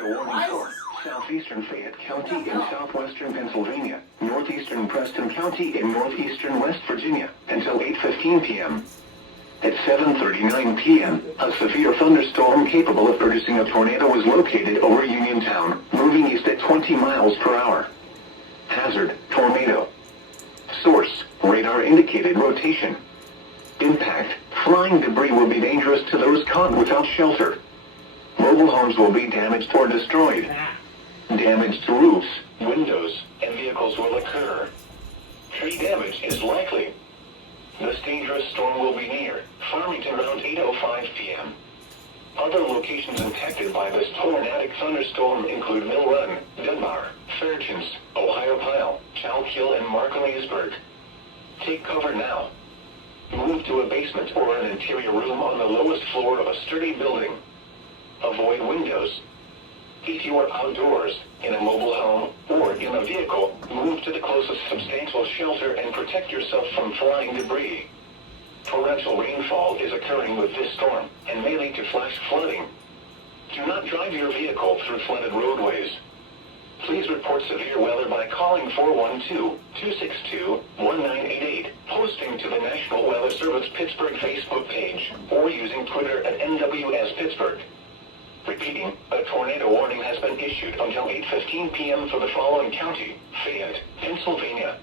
tornado warning for southeastern Fayette County in southwestern Pennsylvania, northeastern Preston County in northeastern West Virginia, until 8:15 p.m. At 7:39 p.m., a severe thunderstorm capable of producing a tornado was located over Uniontown, moving east at 20 miles per hour. Hazard, tornado. Source, radar indicated rotation. Impact, flying debris will be dangerous to those caught without shelter. Mobile homes will be damaged or destroyed. Damage to roofs, windows, and vehicles will occur. Tree damage is likely. This dangerous storm will be near Farmington around 8:05 p.m. Other locations impacted by this tornadic thunderstorm include Mill Run, Dunbar, Fairchance, Ohio Pile, Chalk-Hill, and Markleysburg. Take cover now. Move to a basement or an interior room on the lowest floor of a sturdy building. Avoid windows. If you are outdoors, in a mobile home, or in a vehicle, move to the closest substantial shelter and protect yourself from flying debris. Torrential rainfall is occurring with this storm and may lead to flash flooding. Do not drive your vehicle through flooded roadways. Please report severe weather by calling 412-262-1988, posting to the National Weather Service Pittsburgh Facebook page, or using Twitter at NWS Pittsburgh. Repeating, a tornado warning has been issued until 8:15 p.m. for the following county: Fayette, Pennsylvania,